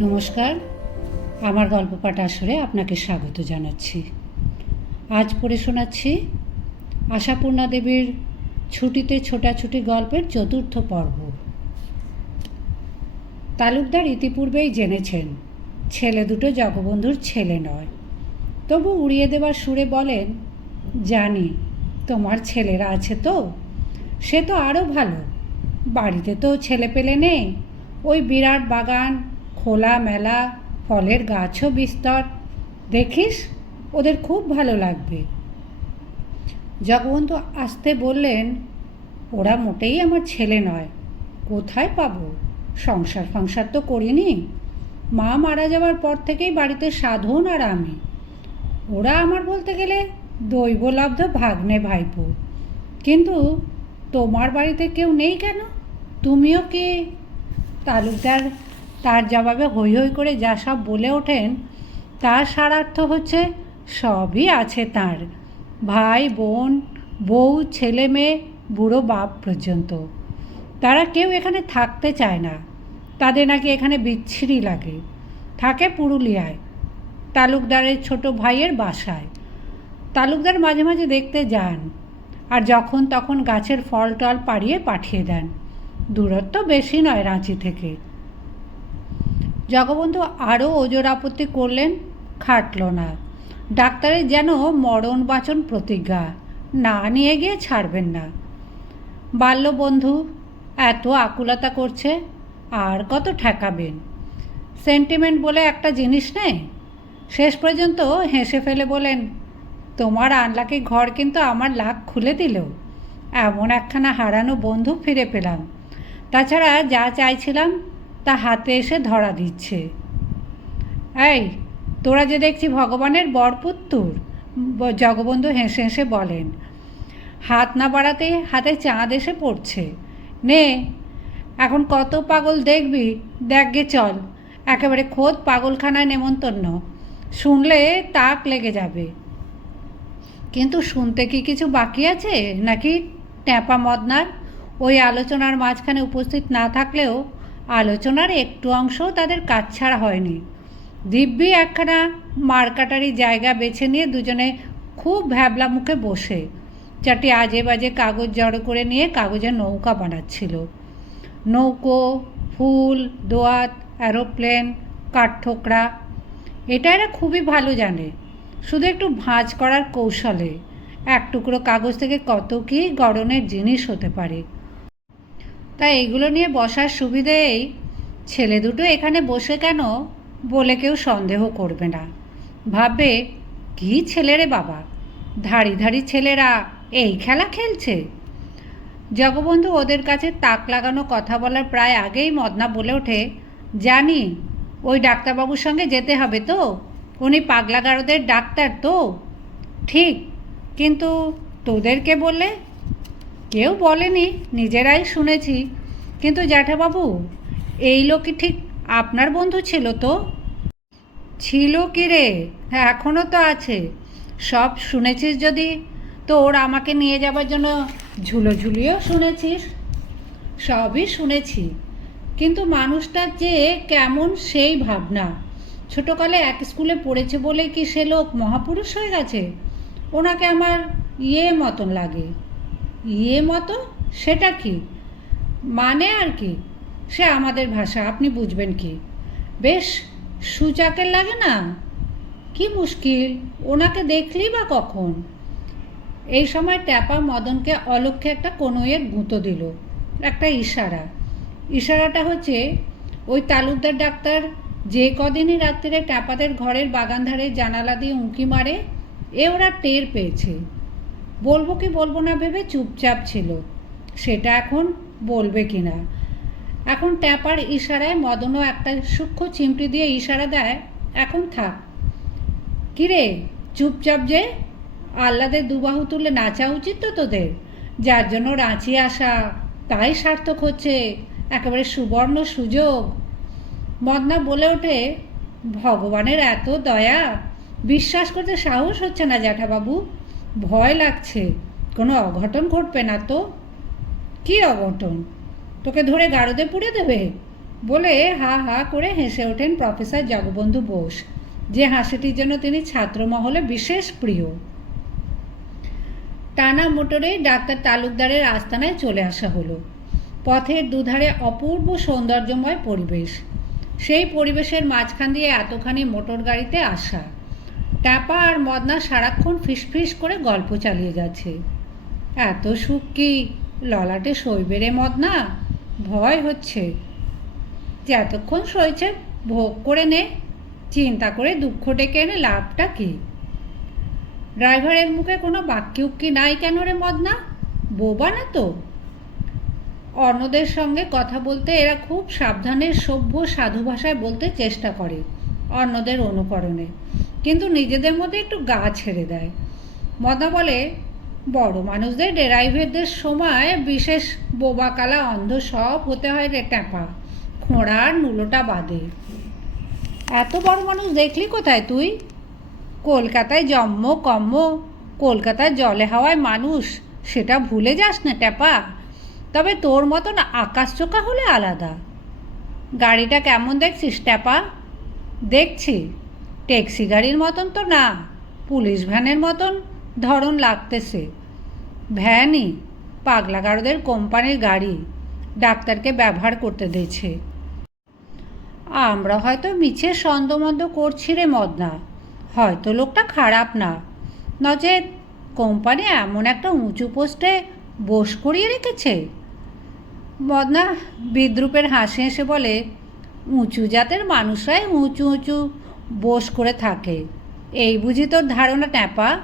নমস্কার। আমার গল্প পাঠ আসরে আপনাকে স্বাগত জানাচ্ছি। আজ পড়ে শোনাচ্ছি আশাপূর্ণা দেবীর ছুটিতে ছোটাছুটি গল্পের চতুর্থ পর্ব। তালুকদার ইতিপূর্বেই জেনেছেন, ছেলে দুটো জগবন্ধুর ছেলে নয়। তবু উড়িয়ে দেবার সুরে বলেন, জানি তোমার ছেলেরা আছে তো? সে তো আরও ভালো। বাড়িতে তো ছেলে পেলে নেই। ওই বিরাট বাগান খোলা মেলা ফলের গাছও বিস্তর। দেখিস, ওদের খুব ভালো লাগবে। জগবন্ধু আসতে বললেন, ওরা মোটেই আমার ছেলে নয়। কোথায় পাবো? সংসার ফাংসার তো করিনি। মা মারা যাওয়ার পর থেকেই বাড়িতে সাধন আর আমি। ওরা আমার বলতে গেলে দৈবলব্ধ ভাগ্নে ভাইপো। কিন্তু তোমার বাড়িতে কেউ নেই কেন? তুমিও কি? তালুকদার তার জবাবে হৈ হৈ করে যা সব বলে ওঠেন, তার সারার্থ হচ্ছে সবই আছে তার। ভাই, বোন, বউ, ছেলে, মেয়ে, বুড়ো, বাপ পর্যন্ত। তারা কেউ এখানে থাকতে চায় না। তাদের নাকি এখানে বিচ্ছিরি লাগে। থাকে পুরুলিয়ায়, তালুকদারের ছোট ভাইয়ের বাসায়। তালুকদার মাঝে মাঝে দেখতে যান আর যখন তখন গাছের ফল টল পাড়িয়ে পাঠিয়ে দেন। দূরত্ব বেশি নয় রাঁচি থেকে। জগবন্ধু আরও ওজোর আপত্তি করলেন, খাটল না। ডাক্তারের যেন মরণ বাচন প্রতিজ্ঞা, না নিয়ে গিয়ে ছাড়বেন না। বাল্যবন্ধু, এত আকুলতা করছে, আর কত ঠেকাবেন? সেন্টিমেন্ট বলে একটা জিনিস নেই? শেষ পর্যন্ত হেসে ফেলে বলেন, তোমার আনলাকি ঘর কিন্তু আমার লাখ খুলে দিল। এমন একখানা হারানো বন্ধু ফিরে পেলাম। তাছাড়া যা চাইছিলাম তা হাতে এসে ধরা দিচ্ছে। এই, তোরা যে দেখছি ভগবানের বরপুত্তুর জগবন্ধু হেসে হেসে বলেন, হাত না বাড়াতেই হাতে চাঁদ এসে পড়ছে। নে, এখন কত পাগল দেখবি? দেখ গে চল, একেবারে খোদ পাগলখানায় নেমন্তন্ন। শুনলে তাক লেগে যাবে। কিন্তু শুনতে কি কিছু বাকি আছে? নাকি ট্যাপা মদনার? ওই আলোচনার মাঝখানে উপস্থিত না থাকলেও আলোচনার একটু অংশও তাদের কাজ ছাড়া হয়নি। দিব্যি একখানা মারকাটারি জায়গা বেছে নিয়ে দুজনে খুব ভ্যাবলা মুখে বসে। চারটি আজে বাজে কাগজ জড়ো করে নিয়ে কাগজের নৌকা বানাচ্ছিল। নৌকো, ফুল, দোয়াত, অ্যারোপ্লেন, কাঠঠোকরা, এটা এরা খুবই ভালো জানে। শুধু একটু ভাঁজ করার কৌশলে। এক টুকরো কাগজ থেকে কত কী গড়নের জিনিস হতে পারে। তাই এগুলো নিয়ে বসার সুবিধেই ছেলে দুটো এখানে বসে কেন বলে কেউ সন্দেহ করবে না। ভাববে, কী ছেলেরে বাবা? ধাড়ি ধাড়ি ছেলেরা এই খেলা খেলছে? জগবন্ধু ওদের কাছে তাক লাগানো কথা বলার প্রায় আগেই মদনা বলে ওঠে, জানি, ওই ডাক্তারবাবুর সঙ্গে যেতে হবে তো। উনি পাগলাগারদের ডাক্তার তো। ঠিক, কিন্তু তোদেরকে বললে কেউ বলেনি, নিজেরাই শুনেছি। কিন্তু জ্যাঠাবাবু, এই লোকই ঠিক আপনার বন্ধু ছিল তো? ছিল কি রে? হ্যাঁ এখনও তো আছে। সব শুনেছিস যদি? তো ওর আমাকে নিয়ে যাবার জন্য ঝুলো ঝুলিও শুনেছিস? সবই শুনেছি। কিন্তু মানুষটার যে কেমন সেই ভাবনা। ছোটোকালে এক স্কুলে পড়েছে বলে কি সে লোক মহাপুরুষ হয়ে গেছে? ওনাকে আমার ইয়ে মতন লাগে। ইয়ে মতো? সেটা কি? মানে আর কি? সে আমাদের ভাষা, আপনি বুঝবেন কি? বেশ সুচাকের লাগে না? কি মুশকিল? ওনাকে দেখলি বা কখন? এই সময় ট্যাপা মদনকে অলক্ষ্যে একটা কনুইয়ের গুঁতো দিল, একটা ইশারা। ইশারাটা হচ্ছে, ওই তালুকদার ডাক্তার যে কদিনই রাত্রিরে ট্যাপাদের ঘরের বাগান ধারে জানালা দিয়ে উঁকি মারে, এ ওরা টের পেয়েছে। বলব কি বলব না ভেবে চুপচাপ ছিল। সেটা এখন বলবে কি না? এখন ট্যাপার ইশারায়, মদনও একটা সূক্ষ্ম চিমটি দিয়ে ইশারা দেয়, এখন থাক। কিরে চুপচাপ যে? আহ্লাদের দুবাহু তুলে নাচা উচিত তো তোদের। যার জন্য রাঁচি আসা, তাই সার্থক হচ্ছে, একেবারে সুবর্ণ সুযোগ। মদনা বলে ওঠে, ভগবানের এত দয়া, বিশ্বাস করতে সাহস হচ্ছে না জ্যাঠাবাবু। ভয় লাগছে। কোনো অঘটন ঘটবে না তো? কি অঘটন? তোকে ধরে গারদে পুড়ে দেবে? বলে হা হা করে হেসে ওঠেন প্রফেসর জগবন্ধু বোস, যে হাসিটির জন্য তিনি ছাত্রমহলে বিশেষ প্রিয়। টানা মোটরে ডাক্তার তালুকদারের আস্তানায় চলে আসা হলো। পথের দুধারে অপূর্ব সৌন্দর্যময় পরিবেশ। সেই পরিবেশের মাঝখান দিয়ে এতখানি মোটর গাড়িতে আসা। ট্যাপা আর মদনা সারাক্ষণ ফিসফিস করে গল্প চালিয়ে যাচ্ছে। এত সুখ কি ললাটে সইবে রে মদনা? ভয় হচ্ছে। যে এতক্ষণ সইছে, ভোগ করে নে। চিন্তা করে দুঃখ ডেকে এনে লাভটা কি? ড্রাইভারের মুখে কোনো বাক্যুক্তি নাই কেন রে মদনা? বোবা না তো। অন্যদের সঙ্গে কথা বলতে এরা খুব সাবধানে সভ্য সাধু ভাষায় বলতে চেষ্টা করে, অন্যদের অনুকরণে। কিন্তু নিজেদের মধ্যে একটু গা ছেড়ে দেয়। মদনা বলে, বড় মানুষদের ড্রাইভারদের সময় বিশেষ বোবাকালা অন্ধ সব হতে হয় রে ট্যাপা। খোঁড়ার নুলোটা বাদে। এত বড় মানুষ দেখলি কোথায় তুই? কলকাতায় জন্ম, কম্ম কলকাতায় জলে হাওয়ায় মানুষ, সেটা ভুলে যাস না ট্যাপা। তবে তোর মতন আকাশ চোখা হলে আলাদা। গাড়িটা কেমন দেখছিস ট্যাপা? দেখছি। ট্যাক্সি গাড়ির মতন তো না, পুলিশ ভ্যানের মতন ধরন লাগতেছে। ভ্যানই পাগলাগারদের কোম্পানির গাড়ি, ডাক্তারকে ব্যবহার করতে দিয়েছে। আমরা হয়তো মিছে সন্দমন্দ করছি রে মদনা, হয়তো লোকটা খারাপ না। নচেত কোম্পানি এমন একটা উঁচু পোস্টে বোস করিয়ে রেখেছে। মদনা বিদ্রুপের হাসি হেসে বলে, উঁচু জাতের মানুষরাই উঁচু উঁচু বোস করে থাকে। এই বুঝি তোর ধারণা, ট্যাপা?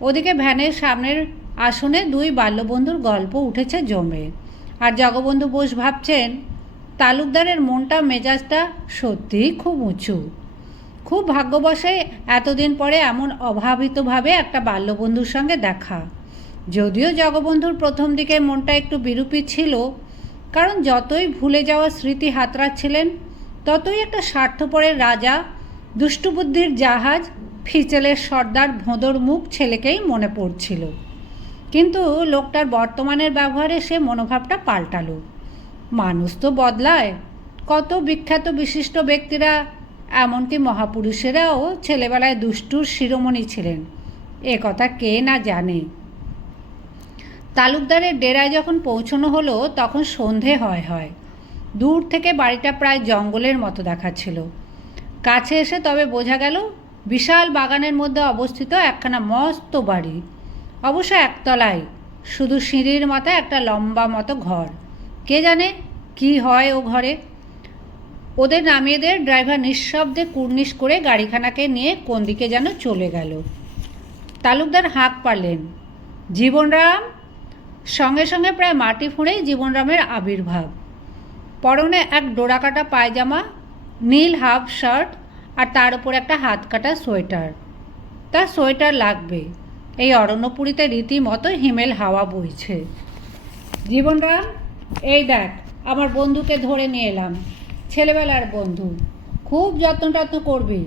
ওদিকে ভ্যানের সামনের আসনে দুই বাল্যবন্ধুর গল্প উঠেছে জমে। আর জগবন্ধু বোস ভাবছেন, তালুকদারের মনটা, মেজাজটা সত্যিই খুব উঁচু। খুব ভাগ্যবশে এতদিন পরে এমন অভাবিতভাবে একটা বাল্যবন্ধুর সঙ্গে দেখা। যদিও জগবন্ধুর প্রথম দিকে মনটা একটু বিরূপী ছিল, কারণ যতই ভুলে যাওয়া স্মৃতি হাতড়াচ্ছিলেন ততই একটা স্বার্থপরের রাজা দুষ্টুবুদ্ধির জাহাজ, ফিচেলের সর্দার ভোঁদর মুখ ছেলেকেই মনে পড়ছিল। কিন্তু লোকটার বর্তমানের ব্যবহারে সে মনোভাবটা পাল্টালো। মানুষ তো বদলায়। কত বিখ্যাত বিশিষ্ট ব্যক্তিরা, এমনকি মহাপুরুষেরাও ছেলেবেলায় দুষ্টুর শিরোমণি ছিলেন। এ কথা কে না জানে। তালুকদারের ডেরায় যখন পৌঁছনো হলো, তখন সন্ধে হয় হয়। দূর থেকে বাড়িটা প্রায় জঙ্গলের মতো দেখাচ্ছিল। কাছে এসে তবে বোঝা গেল, বিশাল বাগানের মধ্যে অবস্থিত একখানা মস্ত বাড়ি। অবশ্য একতলায়, শুধু সিঁড়ির মাথায় একটা লম্বা মতো ঘর। কে জানে কি হয় ও ঘরে? ওদের নামিয়ে দিয়ে ড্রাইভার নিঃশব্দে কুর্নিশ করে গাড়িখানাকে নিয়ে কোন দিকে যেন চলে গেল। তালুকদার হাঁক পারলেন, জীবনরাম? সঙ্গে সঙ্গে প্রায় মাটি ফুঁড়েই জীবনরামের আবির্ভাব। পরনে এক ডোরাকাটা পায়জামা, নীল হাফ শার্ট আর তার উপর একটা হাত কাটা সোয়েটার। তার সোয়েটার লাগবে। এই অরণ্যপুরীতে রীতিমতো হিমেল হাওয়া বইছে। জীবনরাম, এই দেখ, আমার বন্ধুকে ধরে নিয়ে এলাম। ছেলেবেলার বন্ধু। খুব যত্ন টত্ন করবি।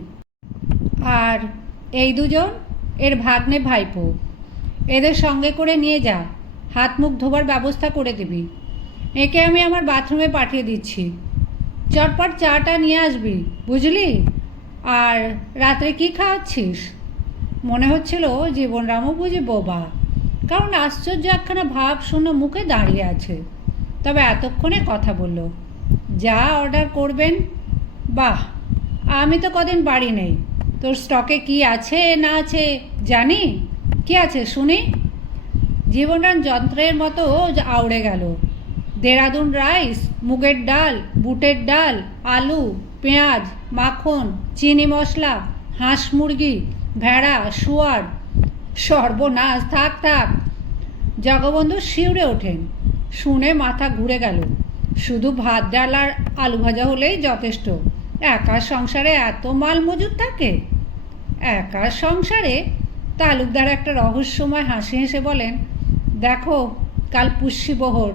আর এই দুজন, এর ভাগ্নে ভাইপো। এদের সঙ্গে করে নিয়ে যা। হাত মুখ ধোবার ব্যবস্থা করে দিবি। একে আমি আমার বাথরুমে পাঠিয়ে দিচ্ছি। চটপট চাটা নিয়ে আসবি, বুঝলি? আর রাত্রে কি খাওয়াচ্ছিস মনে হচ্ছিল জীবনরামও বুঝি বোবা। কারণ আশ্চর্য একখানা ভাব শূন্য মুখে দাঁড়িয়ে আছে। তবে এতক্ষণে কথা বলল, যা অর্ডার করবেন? বাহ, আমি তো কদিন বাড়ি নেই। তোর স্টকে কি আছে না আছে জানি? কি আছে শুনি? জীবনরাম যন্ত্রের মতো আউড়ে গেল। দেরাদুন রাইস, মুগের ডাল, বুটের ডাল, আলু, পেঁয়াজ, মাখন, চিনি মশলা, হাঁস মুরগি, ভেড়া, শুয়ার, সর্বনাশ, থাক থাক। জগবন্ধু শিউরে ওঠেন, শুনে মাথা ঘুরে গেল। শুধু ভাত, ডাল আর আলু ভাজা হলেই যথেষ্ট। একার সংসারে এত মাল মজুদ থাকে একার সংসারে? তালুকদার একটা রহস্যময় হাসি হেসে বলেন, দেখো, কাল পুষ্যিবহর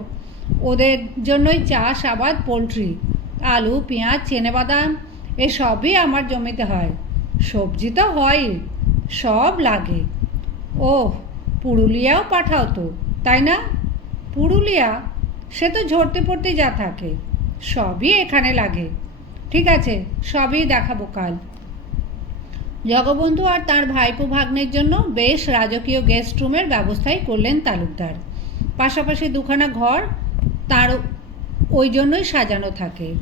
ওদের জন্যই চাষ, আবাদ, পোলট্রি, আলু, পেঁয়াজ, চেনেবাদাম, এসবই আমার জমিতে হয়। সবজি তো হয়ই সব লাগে। ও পুরুলিয়াও পাঠাও তো, তাই না? পুরুলিয়া, সে তো ঝরতে পড়তে যা থাকে, সবই এখানে লাগে। ঠিক আছে, সবই দেখাবো কাল। জগবন্ধু আর তার ভাইপো ভাগ্নের জন্য বেশ রাজকীয় গেস্ট রুমের ব্যবস্থাই করলেন তালুকদার। পাশাপাশি দুখানা ঘর তার ওই জন্যই সাজানো থাকে।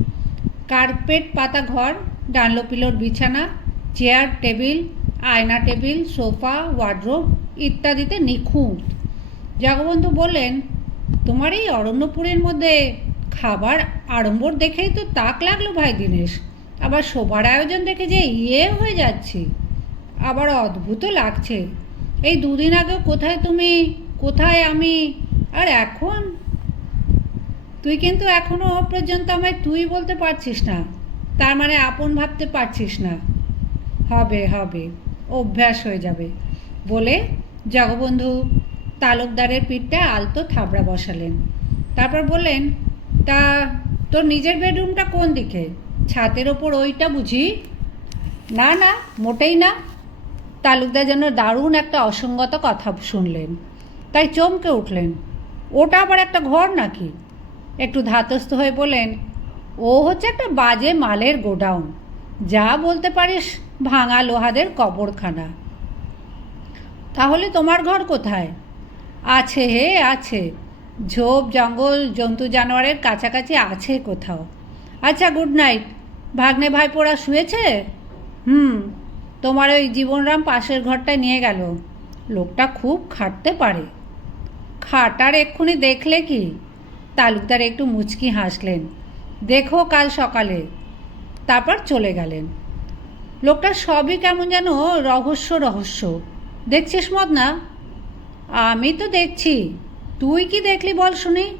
কার্পেট পাতা ঘর ডানলোপিলোর বিছানা, চেয়ার, টেবিল, আয়না টেবিল, সোফা, ওয়ার্ড্রোব ইত্যাদিতে নিখুঁত। জগবন্ধু বললেন, তোমার এই অরণ্যপুরের মধ্যে খাবার আড়ম্বর দেখেই তো তাক লাগল ভাই দিনেশ। আবার শোবার আয়োজন দেখে যে ইয়ে হয়ে যাচ্ছি। আবার অদ্ভুত লাগছে। এই দুদিন আগে কোথায় তুমি, কোথায় আমি, আর এখন তুই কিন্তু এখনও পর্যন্ত আমায় তুই বলতে পারছিস না। তার মানে আপন ভাবতে পারছিস না। হবে হবে, অভ্যাস হয়ে যাবে। বলে জগবন্ধু তালুকদারের পিঠটা আলতো থাবড়া বসালেন। তারপর বললেন, তা তোর নিজের বেডরুমটা কোন দিকে? ছাতের ওপর ওইটা বুঝি? না না, মোটেই না। তালুকদার যেন দারুণ একটা অসঙ্গত কথা শুনলেন। তাই চমকে উঠলেন। ওটা আবার একটা ঘর নাকি? একটু ধাতস্থ হয়ে বললেন, ও হচ্ছে একটা বাজে মালের গোডাউন। যা বলতে পারিস ভাঙা লোহাদের কবরখানা। তাহলে তোমার ঘর কোথায়? আছে হে, আছে। ঝোপ, জঙ্গল, জন্তু জানোয়ারের কাছাকাছি আছে কোথাও। আচ্ছা গুড নাইট ভাগ্নে ভাইপোরা শুয়েছে? হুম, তোমার ওই জীবনরাম পাশের ঘরটায় নিয়ে গেল। লোকটা খুব খাটতে পারে। খাটার এক্ষুনি দেখলে কি? তালুকদার একটু মুচকি হাসলেন। দেখো, কাল সকালে। তারপর চলে গেলেন। লোকটার সবই কেমন যেন রহস্য রহস্য। দেখছিস মদনা? আমি তো দেখছি। তুই কি দেখলি বল শুনি?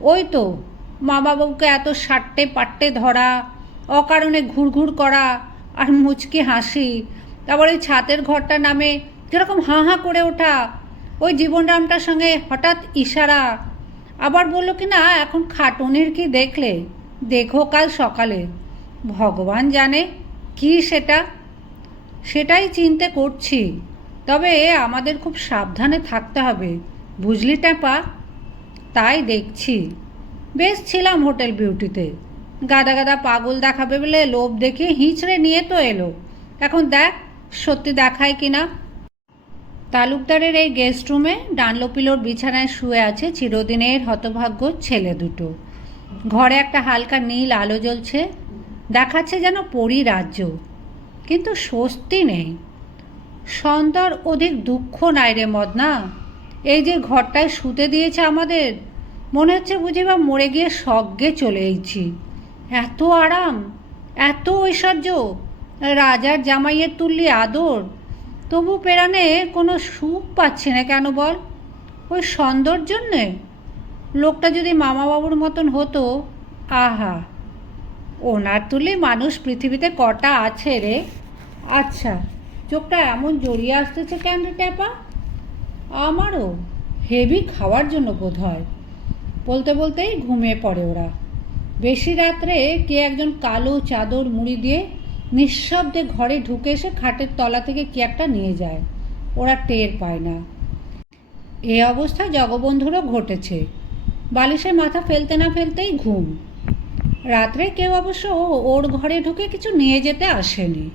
ওই তো মা বাবুকে এত সাট্টে পাট্টে ধরা, অকারণে ঘুরঘুর করা আর মুচকি হাসি, তারপর ওই ছাতের ঘরটা নামে কীরকম হাঁ হাঁ করে ওঠা, ওই জীবনরামটার সঙ্গে হঠাৎ ইশারা আবার বলল কি না, এখন খাটুনির কি দেখলে? দেখো কাল সকালে। ভগবান জানে কি সেটা। সেটাই চিনতে করছি। তবে আমাদের খুব সাবধানে থাকতে হবে। বুঝলি ট্যাপা? তাই দেখছি। বেশ ছিলাম হোটেল বিউটিতে। গাদা গাদা পাগল দেখাবে বলে লোভ দেখে হিঁচড়ে নিয়ে তো এলো। এখন দেখ, সত্যি দেখায় কি না তালুকদারের এই গেস্ট রুমে ডানলোপিলোর বিছানায় শুয়ে আছে চিরদিনের হতভাগ্য ছেলে দুটো। ঘরে একটা হালকা নীল আলো জ্বলছে, দেখাচ্ছে যেন পরি রাজ্য কিন্তু স্বস্তি নেই। সন্তর অধিক দুঃখ নাই রে মদনা, এই যে ঘরটায় শুতে দিয়েছে আমাদের, মনে হচ্ছে বুঝি বা মরে গিয়ে স্বর্গে চলে এসেছি। এত আরাম, এত ঐশ্বর্য, রাজার জামাইয়ের তুল্লি আদর তবু পেরানে কোনো সুখ পাচ্ছে না, কেন বল? ওই সন্দর জন্যে। লোকটা যদি মামাবাবুর মতন হতো, আহা! ওনার তুলে মানুষ পৃথিবীতে কটা আছে রে? আচ্ছা চোখটা এমন জড়িয়ে আসতেছে কেন রে ট্যাপা? আমারও হেভি খাওয়ার জন্য বোধ হয়। বলতে বলতেই ঘুমিয়ে পড়ে ওরা। বেশি রাত্রে কে একজন কালো চাদর মুড়ি দিয়ে নিঃশব্দে ঘরে ঢুকে এসে খাটের তলা থেকে কি একটা নিয়ে যায়। ওরা টের পায় না। এ অবস্থা জগবন্ধুরও ঘটেছে। বালিশের মাথা ফেলতে না ফেলতেই ঘুম। রাত্রে কেউ অবশ্য ওর ঘরে ঢুকে কিছু নিয়ে যেতে আসেনি।